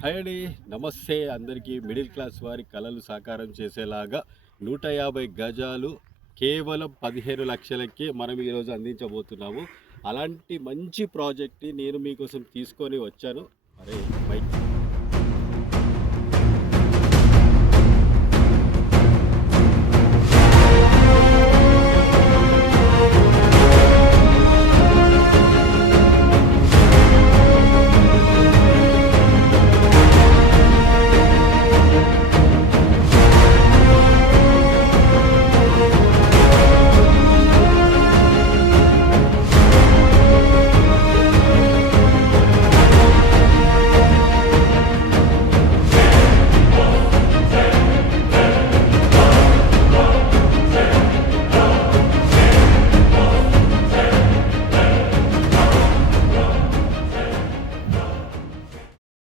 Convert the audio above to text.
Hi అండి. నమస్తే అందరికీ. మిడిల్ క్లాస్ వారి కలలు సాకారం చేసేలాగా 150 గజాలు కేవలం 15,00,000కే మనం ఈరోజు అందించబోతున్నాము. అలాంటి మంచి ప్రాజెక్ట్‌ని నేను మీకోసం తీసుకొని వచ్చాను. అరే! మైక్